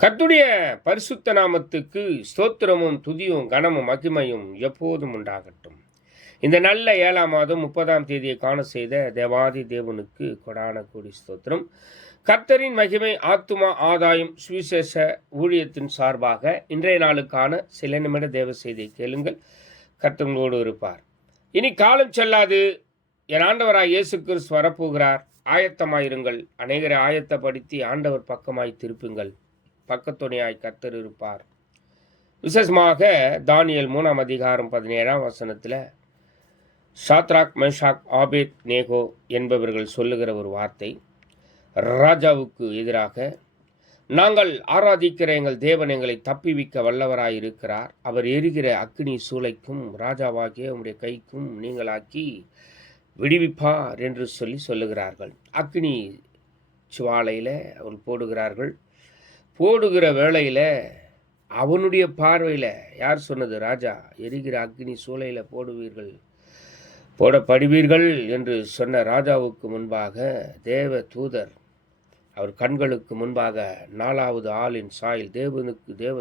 கர்த்தருடைய பரிசுத்த நாமத்துக்கு ஸ்தோத்திரமும் துதியும் கனமும் மகிமையும் எப்போதும் உண்டாகட்டும். இந்த நல்ல 7ஆம் மாதம் 30ஆம் தேதியை காண செய்த தேவாதி தேவனுக்கு கொடான கோடி ஸ்தோத்திரம். கர்த்தரின் மகிமை ஆத்துமா ஆதாயம் சுவிசேஷ ஊழியத்தின் சார்பாக இன்றைய நாளுக்கான சில நிமிட தேவ செய்தியை கேளுங்கள். கர்த்தங்களோடு இருப்பார். இனி காலம் செல்லாது, என் ஆண்டவராய் இயேசு கிறிஸ்து வரப்போகிறார். ஆயத்தமாயிருங்கள். அநேகரை ஆயத்தப்படுத்தி ஆண்டவர் பக்கமாய் திருப்புங்கள். பக்கத்துணையாய் கர்த்தர் இருப்பார். விசேஷமாக தானியேல் 3ஆம் அதிகாரம் 17ஆம் வசனத்தில் சாத்ராக், மேஷாக், ஆபேத் நேகோ என்பவர்கள் சொல்லுகிற ஒரு வார்த்தை, ராஜாவுக்கு எதிராக, நாங்கள் ஆராதிக்கிற எங்கள் தேவன் எங்களை தப்பிவிக்க வல்லவராய் இருக்கிறார். அவர் எரிகிற அக்கினி சூளைக்கும் ராஜாவாகிய உம்முடைய கைக்கும் நீங்களாக்கி விடுவிப்பார் என்று சொல்லுகிறார்கள். அக்கினி சுவாலையில் அவர்கள் போடுகிறார்கள். போடுகிற வேளையில் அவனுடைய பார்வையில், யார் சொன்னது? ராஜா. எரிகிற அக்னி சூளையில் போடப்படுவீர்கள் என்று சொன்ன ராஜாவுக்கு முன்பாக தேவ தூதர், அவர் கண்களுக்கு முன்பாக 4வது ஆளின் சாயல் தேவ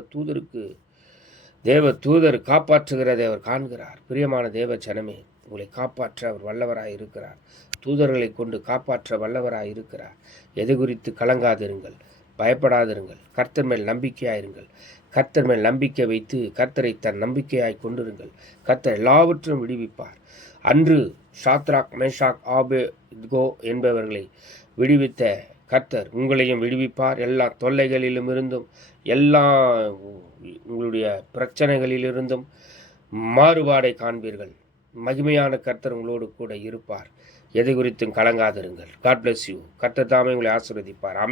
தூதர் காப்பாற்றுகிறதை அவர் காண்கிறார். பிரியமான தேவ ஜனமே, உங்களை காப்பாற்ற அவர் வல்லவராய் இருக்கிறார். தூதர்களை கொண்டு காப்பாற்ற வல்லவராய் இருக்கிறார். எது குறித்து கலங்காதிருங்கள், பயப்படாதிருங்கள். கர்த்தர் மேல் நம்பிக்கையாயிருங்கள். கர்த்தர் மேல் நம்பிக்கை வைத்து கர்த்தரை தன் நம்பிக்கையாய் கொண்டிருங்கள். கர்த்தர் எல்லாவற்றும் விடுவிப்பார். அன்று சாத்ராக், மேஷாக், ஆபேத்கோ என்பவர்களை விடுவித்த கர்த்தர் உங்களையும் விடுவிப்பார். எல்லா தொல்லைகளிலும் இருந்தும், எல்லா உங்களுடைய பிரச்சனைகளிலிருந்தும் மாறுபாடை காண்பீர்கள். மகிமையான கர்த்தர் உங்களோடு கூட இருப்பார். எது குறித்தும் கலங்காதிருங்கள். God bless you. கர்த்தர் தாமே உங்களை ஆசீர்வதிப்பார். ஆமென்.